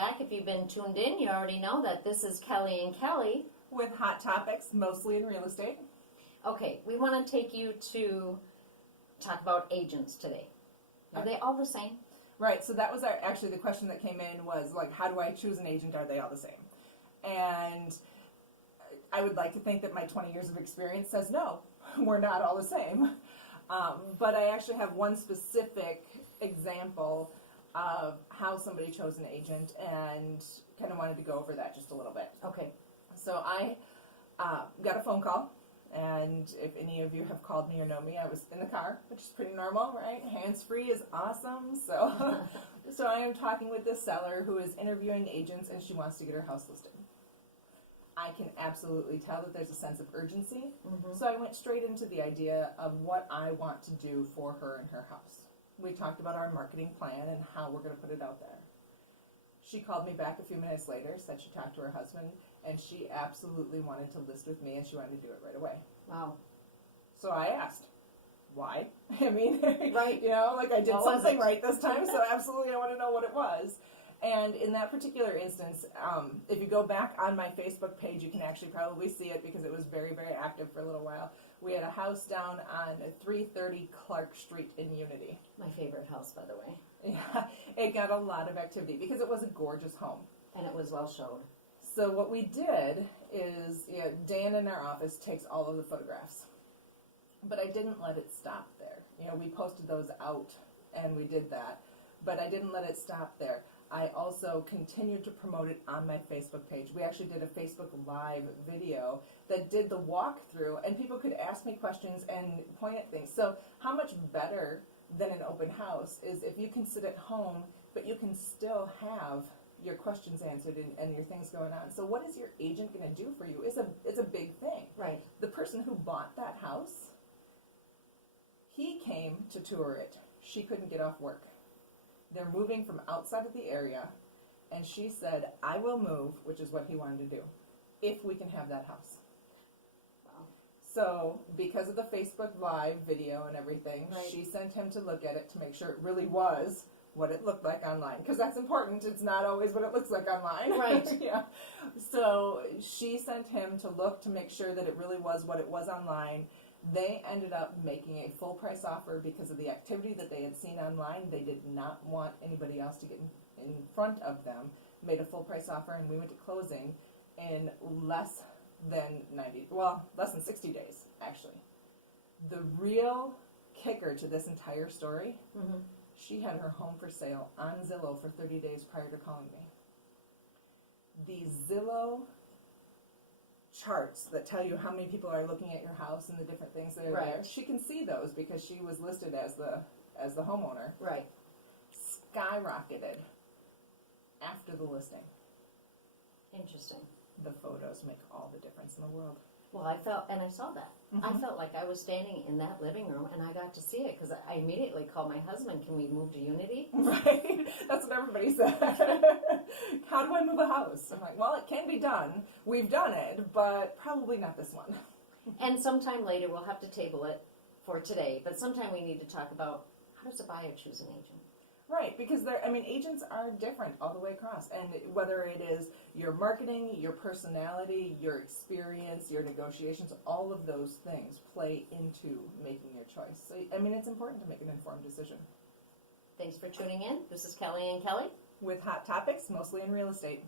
back. If you've been tuned in, you already know that this is Kelly and Kelly. With hot topics, mostly in real estate. Okay, we want to take you to talk about agents today. Are Yeah. they all the same? Right, so that was actually the question that came in was, like, how do I choose an agent? Are they all the same? And I would like to think that my 20 years of experience says no, we're not all the same. But I actually have one specific example of how somebody chose an agent and kind of wanted to go over that just a little bit. Okay. So I got a phone call, and if any of you have called me or know me, I was in the car, which is pretty normal, right? Hands-free is awesome. So, so I am talking with this seller who is interviewing agents, and she wants to get her house listed. I can absolutely tell that there's a sense of urgency. So I went straight into the idea of what I want to do for her and her house. We talked about our marketing plan and how we're going to put it out there. She called me back a few minutes later, said she talked to her husband, and she absolutely wanted to list with me, and she wanted to do it right away. Wow. So I asked, why? I mean, Right. you know, like I did What was something it? right this time, so absolutely I want to know what it was. And in that particular instance, if you go back on my Facebook page, you can actually probably see it because it was very, very active for a little while. We had a house down on 330 Clark Street in Unity. My favorite house, by the way. Yeah, it got a lot of activity because it was a gorgeous home. And it was well showed. So what we did is, Dan in our office takes all of the photographs. But I didn't let it stop there. We posted those out and we did that. But I didn't let it stop there. I also continued to promote it on my Facebook page. We actually did a Facebook Live video that did the walkthrough, and people could ask me questions and point at things. So how much better than an open house is if you can sit at home, but you can still have your questions answered and your things going on. So what is your agent going to do for you? It's a big thing. Right. The person who bought that house, he came to tour it. She couldn't get off work. They're moving from outside of the area, and she said, I will move, which is what he wanted to do, if we can have that house. Wow. So because of the Facebook Live video and everything, Right. she sent him to look at it to make sure it really was what it looked like online, because that's important. It's not always what it looks like online. Right. Yeah. So she sent him to look to make sure that it really was what it was online. They ended up making a full price offer because of the activity that they had seen online. They did not want anybody else to get in front of them. Made a full price offer, and we went to closing in less than 60 days, actually. The real kicker to this entire story, she had her home for sale on Zillow for 30 days prior to calling me. The Zillow charts that tell you how many people are looking at your house and the different things that are Right. there, she can see those because she was listed as the homeowner. Right. Skyrocketed after the listing. Interesting. The photos make all the difference in the world. Well, I saw that. I felt like I was standing in that living room and I got to see it because I immediately called my husband, can we move to Unity? Right? That's what everybody said. How do I move a house? I'm like, well, it can be done. We've done it, but probably not this one. And sometime later we'll have to table it for today, but sometime we need to talk about how does a buyer choose an agent? Right, because agents are different all the way across, and whether it is your marketing, your personality, your experience, your negotiations, all of those things play into making your choice. So, it's important to make an informed decision. Thanks for tuning in. This is Kelly and Kelly. With hot topics, mostly in real estate.